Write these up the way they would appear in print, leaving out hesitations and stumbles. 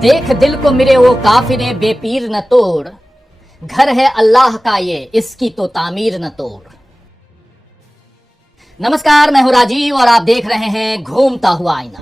देख दिल को मेरे वो काफिरे बेपीर न तोड़, घर है अल्लाह का ये इसकी तो तामीर न तोड़। नमस्कार, मैं हूं राजीव और आप देख रहे हैं घूमता हुआ आईना।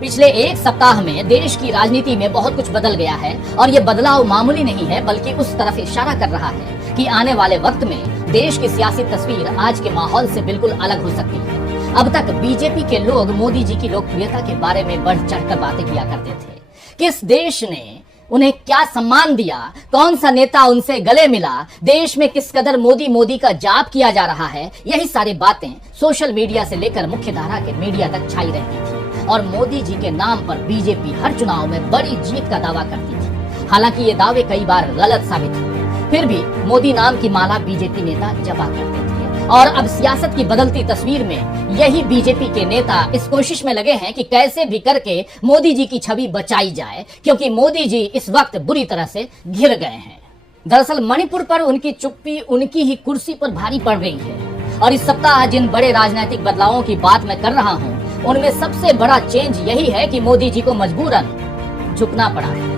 पिछले एक सप्ताह में देश की राजनीति में बहुत कुछ बदल गया है और ये बदलाव मामूली नहीं है बल्कि उस तरफ इशारा कर रहा है कि आने वाले वक्त में देश की सियासी तस्वीर आज के माहौल से बिल्कुल अलग हो सकती है। अब तक बीजेपी के लोग मोदी जी की लोकप्रियता के बारे में बढ़ चढ़कर बातें किया करते थे। किस देश ने उन्हें क्या सम्मान दिया, कौन सा नेता उनसे गले मिला, देश में किस कदर मोदी का जाप किया जा रहा है, यही सारी बातें सोशल मीडिया से लेकर मुख्य धारा के मीडिया तक छाई रहती थी और मोदी जी के नाम पर बीजेपी हर चुनाव में बड़ी जीत का दावा करती थी। हालांकि ये दावे कई बार गलत साबित हुए, फिर भी मोदी नाम की माला बीजेपी नेता जपा करते थे। और अब सियासत की बदलती तस्वीर में यही बीजेपी के नेता इस कोशिश में लगे हैं कि कैसे भी करके मोदी जी की छवि बचाई जाए, क्योंकि मोदी जी इस वक्त बुरी तरह से घिर गए हैं। दरअसल मणिपुर पर उनकी चुप्पी उनकी ही कुर्सी पर भारी पड़ रही है और इस सप्ताह जिन बड़े राजनीतिक बदलावों की बात मैं कर रहा हूं उनमें सबसे बड़ा चेंज यही है कि मोदी जी को मजबूरन झुकना पड़ा है।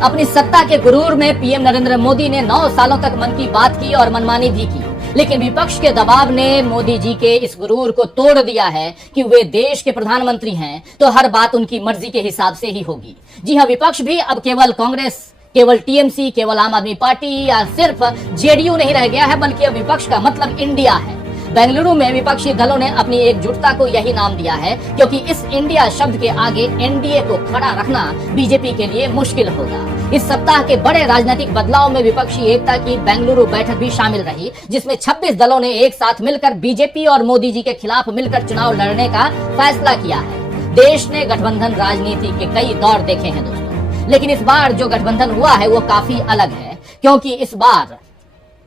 अपनी सत्ता के गुरूर में पीएम नरेंद्र मोदी ने 9 सालों तक मन की बात की और मनमानी भी की, लेकिन विपक्ष के दबाव ने मोदी जी के इस गुरूर को तोड़ दिया है कि वे देश के प्रधानमंत्री हैं तो हर बात उनकी मर्जी के हिसाब से ही होगी। जी हां, विपक्ष भी अब केवल कांग्रेस, केवल टीएमसी, केवल आम आदमी पार्टी या सिर्फ जेडीयू नहीं रह गया है, बल्कि अब विपक्ष का मतलब इंडिया है। बेंगलुरु में विपक्षी दलों ने अपनी एकजुटता को यही नाम दिया है, क्योंकि इस इंडिया शब्द के आगे एनडीए को खड़ा रखना बीजेपी के लिए मुश्किल होगा। इस सप्ताह के बड़े राजनीतिक बदलाव में विपक्षी एकता की बेंगलुरु बैठक भी शामिल रही, जिसमें 26 दलों ने एक साथ मिलकर बीजेपी और मोदी जी के खिलाफ मिलकर चुनाव लड़ने का फैसला किया है। देश ने गठबंधन राजनीति के कई दौर देखे हैं दोस्तों, लेकिन इस बार जो गठबंधन हुआ है वो काफी अलग है, क्योंकि इस बार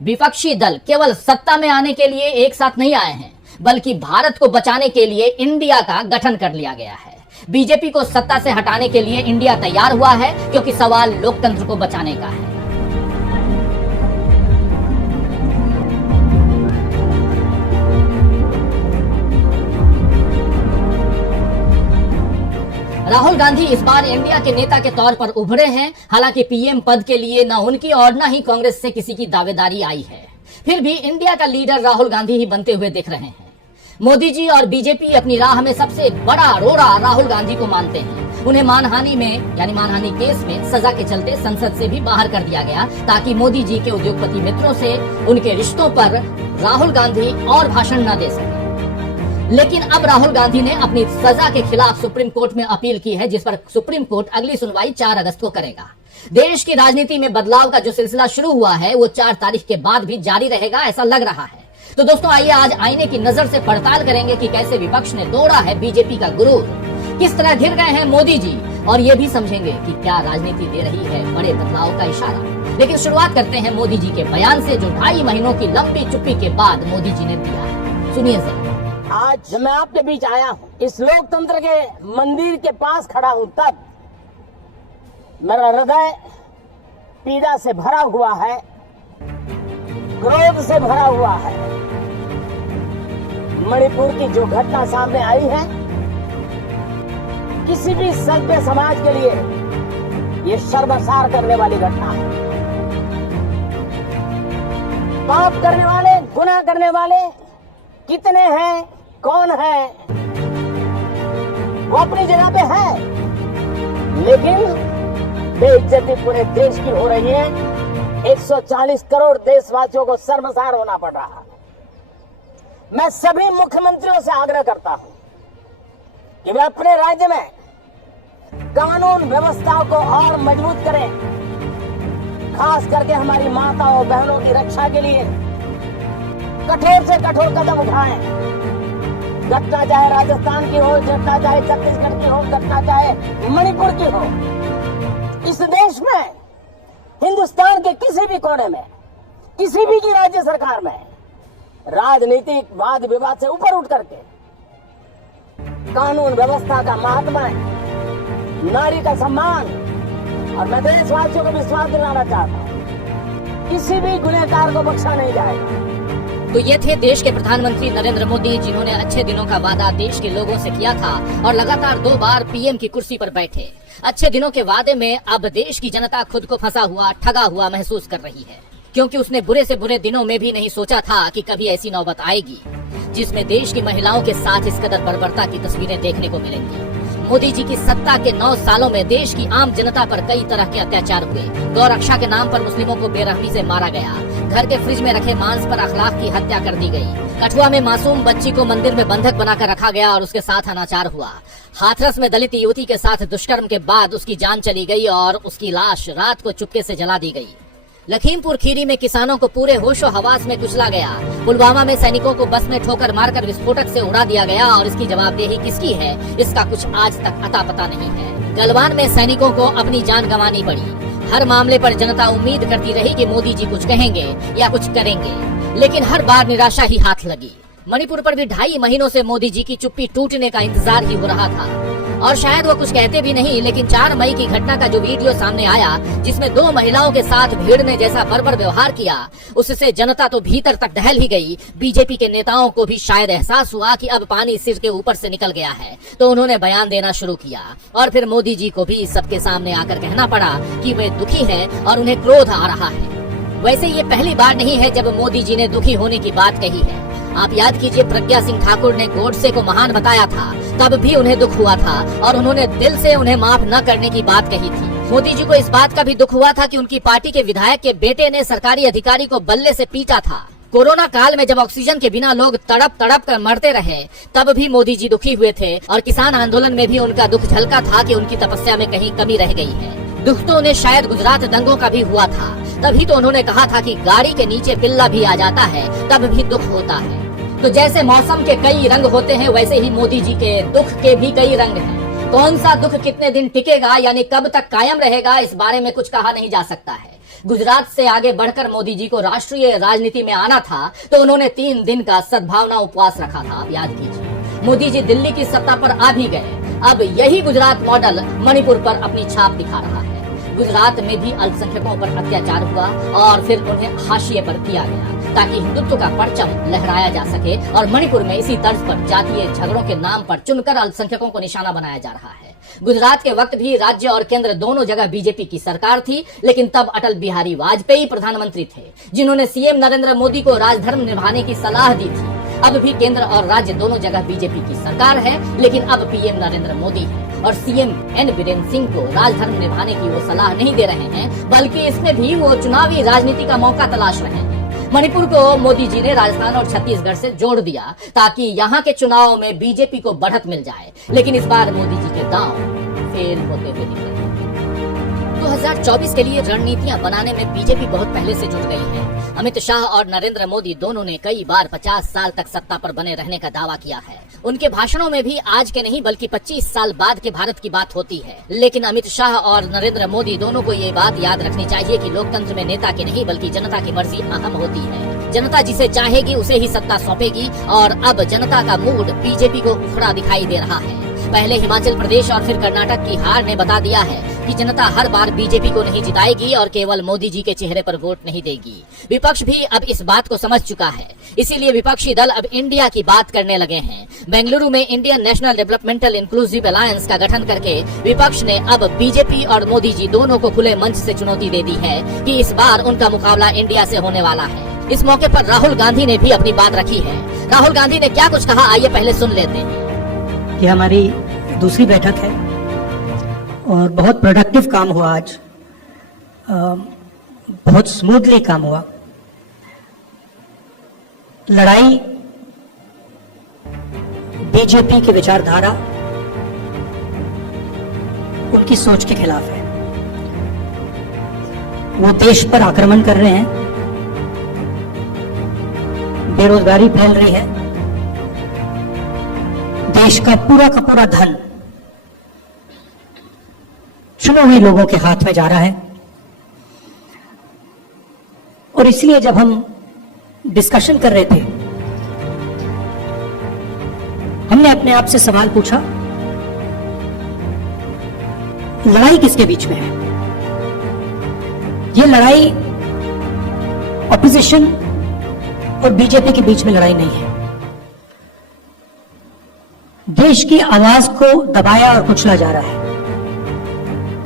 विपक्षी दल केवल सत्ता में आने के लिए एक साथ नहीं आए हैं, बल्कि भारत को बचाने के लिए इंडिया का गठन कर लिया गया है। बीजेपी को सत्ता से हटाने के लिए इंडिया तैयार हुआ है, क्योंकि सवाल लोकतंत्र को बचाने का है। राहुल गांधी इस बार इंडिया के नेता के तौर पर उभरे हैं। हालांकि पीएम पद के लिए न उनकी और न ही कांग्रेस से किसी की दावेदारी आई है, फिर भी इंडिया का लीडर राहुल गांधी ही बनते हुए दिख रहे हैं। मोदी जी और बीजेपी अपनी राह में सबसे बड़ा रोड़ा राहुल गांधी को मानते हैं। उन्हें मानहानि में यानी मानहानि केस में सजा के चलते संसद से भी बाहर कर दिया गया, ताकि मोदी जी के उद्योगपति मित्रों से उनके रिश्तों पर राहुल गांधी और भाषण न दे सके। लेकिन अब राहुल गांधी ने अपनी सजा के खिलाफ सुप्रीम कोर्ट में अपील की है, जिस पर सुप्रीम कोर्ट अगली सुनवाई 4 अगस्त को करेगा। देश की राजनीति में बदलाव का जो सिलसिला शुरू हुआ है वो 4 तारीख के बाद भी जारी रहेगा, ऐसा लग रहा है। तो दोस्तों, आइए आज आईने की नजर से पड़ताल करेंगे कि कैसे विपक्ष ने तोड़ा है बीजेपी का गुरूर, किस तरह घिर गए हैं मोदी जी, और ये भी समझेंगे कि क्या राजनीति दे रही है बड़े बदलाव का इशारा। लेकिन शुरुआत करते हैं मोदी जी के बयान से, जो 2.5 महीनों की लंबी चुप्पी के बाद मोदी जी ने दिया है। सुनिए जरा। आज मैं आपके बीच आया हूं, इस लोकतंत्र के मंदिर के पास खड़ा हूं, तब मेरा हृदय पीड़ा से भरा हुआ है, क्रोध से भरा हुआ है। मणिपुर की जो घटना सामने आई है, किसी भी सभ्य समाज के लिए ये शर्मसार करने वाली घटना है। पाप करने वाले, गुनाह करने वाले कितने हैं, कौन है, वो अपनी जगह पे है, लेकिन बेइज्जती पूरे देश की हो रही है। 140 करोड़ देशवासियों को शर्मसार होना पड़ रहा है। मैं सभी मुख्यमंत्रियों से आग्रह करता हूं कि वे अपने राज्य में कानून व्यवस्था को और मजबूत करें, खास करके हमारी माताओं बहनों की रक्षा के लिए कठोर से कठोर कदम उठाएं। घटना चाहे राजस्थान की हो, घटना चाहे छत्तीसगढ़ की हो, घटना चाहे मणिपुर की हो, इस देश में, हिंदुस्तान के किसी भी कोने में, किसी भी की राज्य सरकार में राजनीतिक वाद विवाद से ऊपर उठ करके कानून व्यवस्था का महात्मा है, नारी का सम्मान, और मैं देशवासियों को विश्वास दिलाना चाहता हूं, किसी भी गुनहगार को बख्शा नहीं जाएगा। तो ये थे देश के प्रधानमंत्री नरेंद्र मोदी, जिन्होंने अच्छे दिनों का वादा देश के लोगों से किया था और लगातार 2 बार पीएम की कुर्सी पर बैठे। अच्छे दिनों के वादे में अब देश की जनता खुद को फंसा हुआ, ठगा हुआ महसूस कर रही है, क्योंकि उसने बुरे से बुरे दिनों में भी नहीं सोचा था कि कभी ऐसी नौबत आएगी जिसमें देश की महिलाओं के साथ इस कदर बर्बरता की तस्वीरें देखने को मिलेंगी। मोदी जी की सत्ता के 9 सालों में देश की आम जनता पर कई तरह के अत्याचार हुए। गौ रक्षा के नाम पर मुस्लिमों को बेरहमी से मारा गया। घर के फ्रिज में रखे मांस पर अखलाक की हत्या कर दी गई। कठुआ में मासूम बच्ची को मंदिर में बंधक बनाकर रखा गया और उसके साथ अनाचार हुआ। हाथरस में दलित युवती के साथ दुष्कर्म के बाद उसकी जान चली गई और उसकी लाश रात को चुपके से जला दी गई। लखीमपुर खीरी में किसानों को पूरे होशो हवास में कुचला गया। पुलवामा में सैनिकों को बस में ठोकर मारकर विस्फोटक से उड़ा दिया गया और इसकी जवाबदेही किसकी है, इसका कुछ आज तक अता पता नहीं है। गलवान में सैनिकों को अपनी जान गंवानी पड़ी। हर मामले पर जनता उम्मीद करती रही कि मोदी जी कुछ कहेंगे या कुछ करेंगे, लेकिन हर बार निराशा ही हाथ लगी। मणिपुर पर भी 2.5 महीनों से मोदी जी की चुप्पी टूटने का इंतजार ही हो रहा था और शायद वो कुछ कहते भी नहीं, लेकिन 4 मई की घटना का जो वीडियो सामने आया जिसमें 2 महिलाओं के साथ भीड़ ने जैसा बर्बर व्यवहार किया, उससे जनता तो भीतर तक दहल ही गई। बीजेपी के नेताओं को भी शायद एहसास हुआ कि अब पानी सिर के ऊपर से निकल गया है, तो उन्होंने बयान देना शुरू किया और फिर मोदी जी को भी सबके सामने आकर कहना पड़ा कि वे दुखी है और उन्हें क्रोध आ रहा है। वैसे ये पहली बार नहीं है जब मोदी जी ने दुखी होने की बात कही है। आप याद कीजिए, प्रज्ञा सिंह ठाकुर ने गोडसे को महान बताया था, तब भी उन्हें दुख हुआ था और उन्होंने दिल से उन्हें माफ न करने की बात कही थी। मोदी जी को इस बात का भी दुख हुआ था कि उनकी पार्टी के विधायक के बेटे ने सरकारी अधिकारी को बल्ले से पीटा था। कोरोना काल में जब ऑक्सीजन के बिना लोग तड़प तड़प कर मरते रहे, तब भी मोदी जी दुखी हुए थे और किसान आंदोलन में भी उनका दुख झलका था कि उनकी तपस्या में कहीं कमी रह गई है। दुख तो उन्हें शायद गुजरात दंगों का भी हुआ था, तभी तो उन्होंने कहा था कि गाड़ी के नीचे पिल्ला भी आ जाता है तब भी दुख होता है। तो जैसे मौसम के कई रंग होते हैं, वैसे ही मोदी जी के दुख के भी कई रंग हैं। कौन सा दुख कितने दिन टिकेगा, यानी कब तक कायम रहेगा, इस बारे में कुछ कहा नहीं जा सकता है। गुजरात से आगे बढ़कर मोदी जी को राष्ट्रीय राजनीति में आना था, तो उन्होंने 3 दिन का सद्भावना उपवास रखा था। आप याद कीजिए, मोदी जी दिल्ली की सत्ता पर आ भी गए। अब यही गुजरात मॉडल मणिपुर पर अपनी छाप दिखा रहा है। गुजरात में भी अल्पसंख्यकों पर अत्याचार हुआ और फिर उन्हें हाशिए पर किया गया ताकि हिंदुत्व का परचम लहराया जा सके, और मणिपुर में इसी तर्ज पर जातीय झगड़ों के नाम पर चुनकर अल्पसंख्यकों को निशाना बनाया जा रहा है। गुजरात के वक्त भी राज्य और केंद्र दोनों जगह बीजेपी की सरकार थी, लेकिन तब अटल बिहारी वाजपेयी प्रधानमंत्री थे, जिन्होंने सीएम नरेंद्र मोदी को राजधर्म निभाने की सलाह दी थी। अब भी केंद्र और राज्य दोनों जगह बीजेपी की सरकार है, लेकिन अब पीएम नरेंद्र मोदी है और सीएम एन बीरेन सिंह को राजधर्म निभाने की वो सलाह नहीं दे रहे हैं, बल्कि इसमें भी वो चुनावी राजनीति का मौका तलाश रहे हैं। मणिपुर को मोदी जी ने राजस्थान और छत्तीसगढ़ से जोड़ दिया ताकि यहाँ के चुनाव में बीजेपी को बढ़त मिल जाए, लेकिन इस बार मोदी जी के दांव फेल होते हुए दिख रहे हैं। 2024 के लिए रणनीतियां बनाने में बीजेपी बहुत पहले से जुट गई है। अमित शाह और नरेंद्र मोदी दोनों ने कई बार 50 साल तक सत्ता पर बने रहने का दावा किया है। उनके भाषणों में भी आज के नहीं बल्कि 25 साल बाद के भारत की बात होती है। लेकिन अमित शाह और नरेंद्र मोदी दोनों को ये बात याद रखनी चाहिए कि लोकतंत्र में नेता की नहीं बल्कि जनता की मर्जी अहम होती है। जनता जिसे चाहेगी उसे ही सत्ता सौंपेगी और अब जनता का मूड बीजेपी को उखड़ा दिखाई दे रहा है। पहले हिमाचल प्रदेश और फिर कर्नाटक की हार ने बता दिया है कि जनता हर बार बीजेपी को नहीं जिताएगी और केवल मोदी जी के चेहरे पर वोट नहीं देगी। विपक्ष भी अब इस बात को समझ चुका है, इसीलिए विपक्षी दल अब इंडिया की बात करने लगे हैं। बेंगलुरु में Indian national developmental inclusive alliance का गठन करके विपक्ष ने अब बीजेपी और मोदी जी दोनों को खुले मंच से चुनौती दे दी है कि इस बार उनका मुकाबला इंडिया से होने वाला है। इस मौके पर राहुल गांधी ने भी अपनी बात रखी है। राहुल गांधी ने क्या कुछ कहा, आइए पहले सुन लेते हैं। ये हमारी दूसरी बैठक है और बहुत प्रोडक्टिव काम हुआ आज, बहुत स्मूथली काम हुआ। लड़ाई बीजेपी की विचारधारा, उनकी सोच के खिलाफ है। वो देश पर आक्रमण कर रहे हैं, बेरोजगारी फैल रही है, देश का पूरा धन चुने हुए लोगों के हाथ में जा रहा है। और इसलिए जब हम डिस्कशन कर रहे थे, हमने अपने आप से सवाल पूछा, लड़ाई किसके बीच में है? ये लड़ाई ऑपोजिशन और बीजेपी के बीच में लड़ाई नहीं है। देश की आवाज को दबाया और कुचला जा रहा है।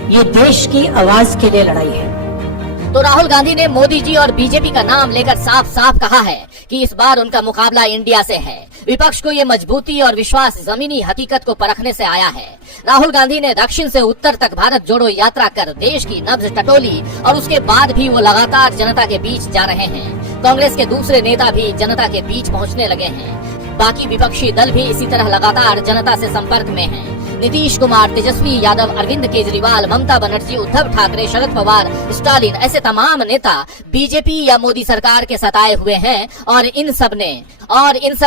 ये देश की आवाज के लिए लड़ाई है। तो राहुल गांधी ने मोदी जी और बीजेपी का नाम लेकर साफ साफ कहा है कि इस बार उनका मुकाबला इंडिया से है। विपक्ष को ये मजबूती और विश्वास जमीनी हकीकत को परखने से आया है। राहुल गांधी ने दक्षिण से उत्तर तक भारत जोड़ो यात्रा कर देश की नब्ज टटोली और उसके बाद भी वो लगातार जनता के बीच जा रहे हैं। कांग्रेस के दूसरे नेता भी जनता के बीच पहुंचने लगे हैं। बाकी विपक्षी दल भी इसी तरह लगातार जनता से संपर्क में हैं। नीतीश कुमार, तेजस्वी यादव, अरविंद केजरीवाल, ममता बनर्जी, उद्धव ठाकरे, शरद पवार, स्टालिन, ऐसे तमाम नेता बीजेपी या मोदी सरकार के सताए हुए हैं और इन सब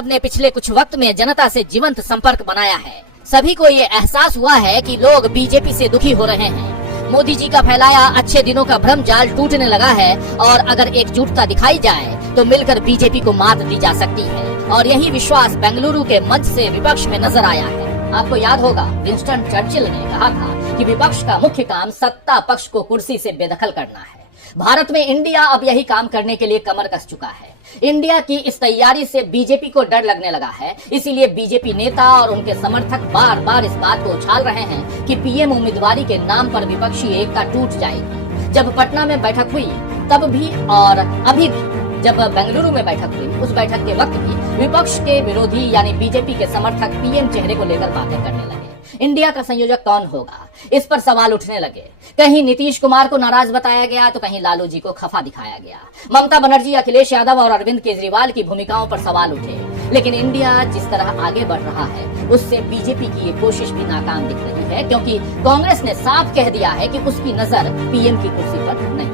ने पिछले कुछ वक्त में जनता से जीवंत संपर्क बनाया है। सभी को ये एहसास हुआ है कि लोग बीजेपी से दुखी हो रहे हैं। मोदी जी का फैलाया अच्छे दिनों का भ्रम जाल टूटने लगा है और अगर एकजुटता दिखाई जाए तो मिलकर बीजेपी को मात दी जा सकती है। और यही विश्वास बेंगलुरु के मंच से विपक्ष में नजर आया है। आपको याद होगा विंस्टन चर्चिल ने कहा था कि विपक्ष का मुख्य काम सत्ता पक्ष को कुर्सी से बेदखल करना है। भारत में इंडिया अब यही काम करने के लिए कमर कस चुका है। इंडिया की इस तैयारी से बीजेपी को डर लगने लगा है। इसीलिए बीजेपी नेता और उनके समर्थक बार बार इस बात को उछाल रहे हैं कि पीएम उम्मीदवारी के नाम पर विपक्षी एकता टूट जाएगी। जब पटना में बैठक हुई तब भी और अभी भी जब बेंगलुरु में बैठक हुई, उस बैठक के वक्त भी विपक्ष के विरोधी यानी बीजेपी के समर्थक पीएम चेहरे को लेकर बातें करने लगे। इंडिया का संयोजक कौन होगा, इस पर सवाल उठने लगे। कहीं नीतीश कुमार को नाराज बताया गया तो कहीं लालू जी को खफा दिखाया गया। ममता बनर्जी, अखिलेश यादव और अरविंद केजरीवाल की भूमिकाओं पर सवाल उठे। लेकिन इंडिया जिस तरह आगे बढ़ रहा है उससे बीजेपी की ये कोशिश भी नाकाम दिख रही है, क्योंकि कांग्रेस ने साफ कह दिया है कि उसकी नजर पीएम की कुर्सी पर नहीं।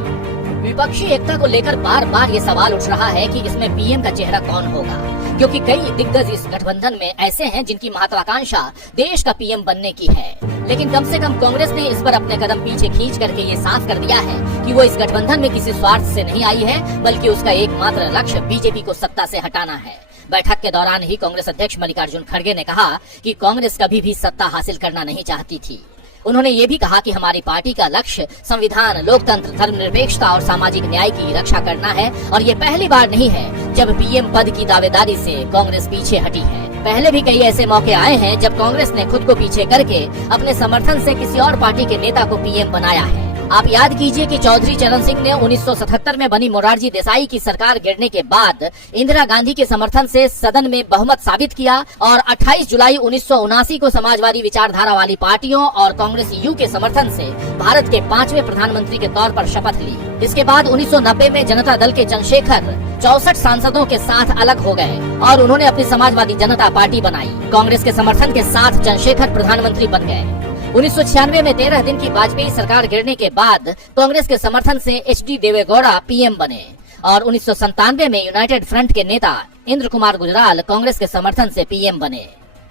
विपक्षी एकता को लेकर बार बार ये सवाल उठ रहा है कि इसमें पीएम का चेहरा कौन होगा, क्योंकि कई दिग्गज इस गठबंधन में ऐसे हैं जिनकी महत्वाकांक्षा देश का पीएम बनने की है। लेकिन कम से कम कांग्रेस ने इस पर अपने कदम पीछे खींच करके ये साफ कर दिया है कि वो इस गठबंधन में किसी स्वार्थ से नहीं आई है, बल्कि उसका एकमात्र लक्ष्य बीजेपी को सत्ता से हटाना है। बैठक के दौरान ही कांग्रेस अध्यक्ष मल्लिकार्जुन खड़गे ने कहा कि कांग्रेस कभी भी सत्ता हासिल करना नहीं चाहती थी। उन्होंने ये भी कहा कि हमारी पार्टी का लक्ष्य संविधान, लोकतंत्र, धर्मनिरपेक्षता और सामाजिक न्याय की रक्षा करना है और ये पहली बार नहीं है जब पीएम पद की दावेदारी से कांग्रेस पीछे हटी है। पहले भी कई ऐसे मौके आए हैं जब कांग्रेस ने खुद को पीछे करके अपने समर्थन से किसी और पार्टी के नेता को पीएम बनाया है। आप याद कीजिए कि चौधरी चरण सिंह ने 1977 में बनी मोरारजी देसाई की सरकार गिरने के बाद इंदिरा गांधी के समर्थन से सदन में बहुमत साबित किया और 28 जुलाई 1979 को समाजवादी विचारधारा वाली पार्टियों और कांग्रेस यू के समर्थन से भारत के 5वें प्रधानमंत्री के तौर पर शपथ ली। इसके बाद 1990 में जनता दल के चंद्रशेखर 64 सांसदों के साथ अलग हो गए और उन्होंने अपनी समाजवादी जनता पार्टी बनाई। कांग्रेस के समर्थन के साथ चंद्रशेखर प्रधानमंत्री बन गए। 1996 में 13 दिन की वाजपेयी सरकार गिरने के बाद कांग्रेस के समर्थन से एचडी देवेगौड़ा पीएम बने और 1997 में यूनाइटेड फ्रंट के नेता इंद्र कुमार गुजराल कांग्रेस के समर्थन से पीएम बने।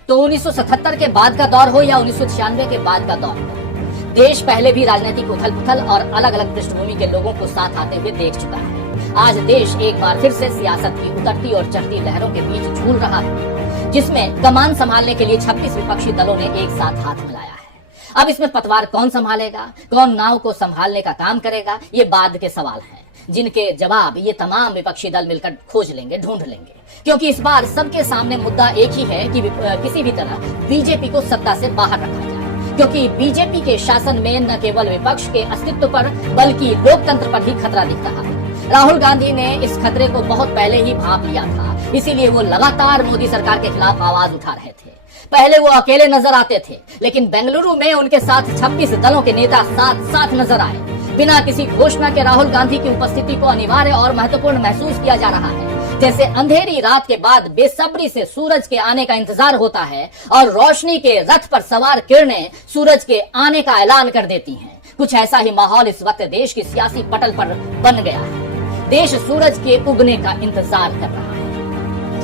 तो 1977 के बाद का दौर हो या 1996 के बाद का दौर हो, देश पहले भी राजनीतिक उथल पुथल और अलग अलग पृष्ठभूमि के लोगों को साथ आते हुए देख चुका है। आज देश एक बार फिर से सियासत की उतरती और चढ़ती लहरों के बीच झूल रहा है, जिसमें कमान संभालने के लिए 26 विपक्षी दलों ने एक साथ हाथ मिलाया है। अब इसमें पतवार कौन संभालेगा, कौन नाव को संभालने का काम करेगा, ये बाद के सवाल हैं, जिनके जवाब ये तमाम विपक्षी दल मिलकर खोज लेंगे, ढूंढ लेंगे। क्योंकि इस बार सबके सामने मुद्दा एक ही है कि किसी भी तरह बीजेपी को सत्ता से बाहर रखा जाए, क्योंकि बीजेपी के शासन में न केवल विपक्ष के अस्तित्व पर बल्कि लोकतंत्र पर ही खतरा दिख रहा है। राहुल गांधी ने इस खतरे को बहुत पहले ही भांप लिया था, इसीलिए वो लगातार मोदी सरकार के खिलाफ आवाज उठा रहे थे। पहले वो अकेले नजर आते थे, लेकिन बेंगलुरु में उनके साथ 26 दलों के नेता साथ साथ नजर आए। बिना किसी घोषणा के राहुल गांधी की उपस्थिति को अनिवार्य और महत्वपूर्ण महसूस किया जा रहा है। जैसे अंधेरी रात के बाद बेसब्री से सूरज के आने का इंतजार होता है और रोशनी के रथ पर सवार किरणें सूरज के आने का ऐलान कर देती हैं। कुछ ऐसा ही माहौल इस वक्त देश की सियासी पटल पर बन गया है। देश सूरज के उगने का इंतजार कर रहा है।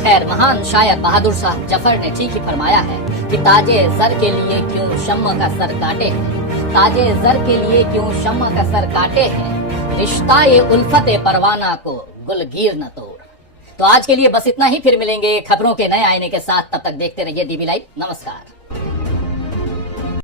खैर, महान शायर बहादुर शाह जफर ने ठीक ही फरमाया है कि ताजे जर के लिए क्यों शम्म का सर काटे हैं, ताजे जर के लिए क्यों शम्म का सर काटे हैं, रिश्ता ये उल्फते परवाना को गुलगीर न तोड़। तो आज के लिए बस इतना ही, फिर मिलेंगे खबरों के नए आईने के साथ। तब तक देखते रहिए डीबी लाइव। नमस्कार।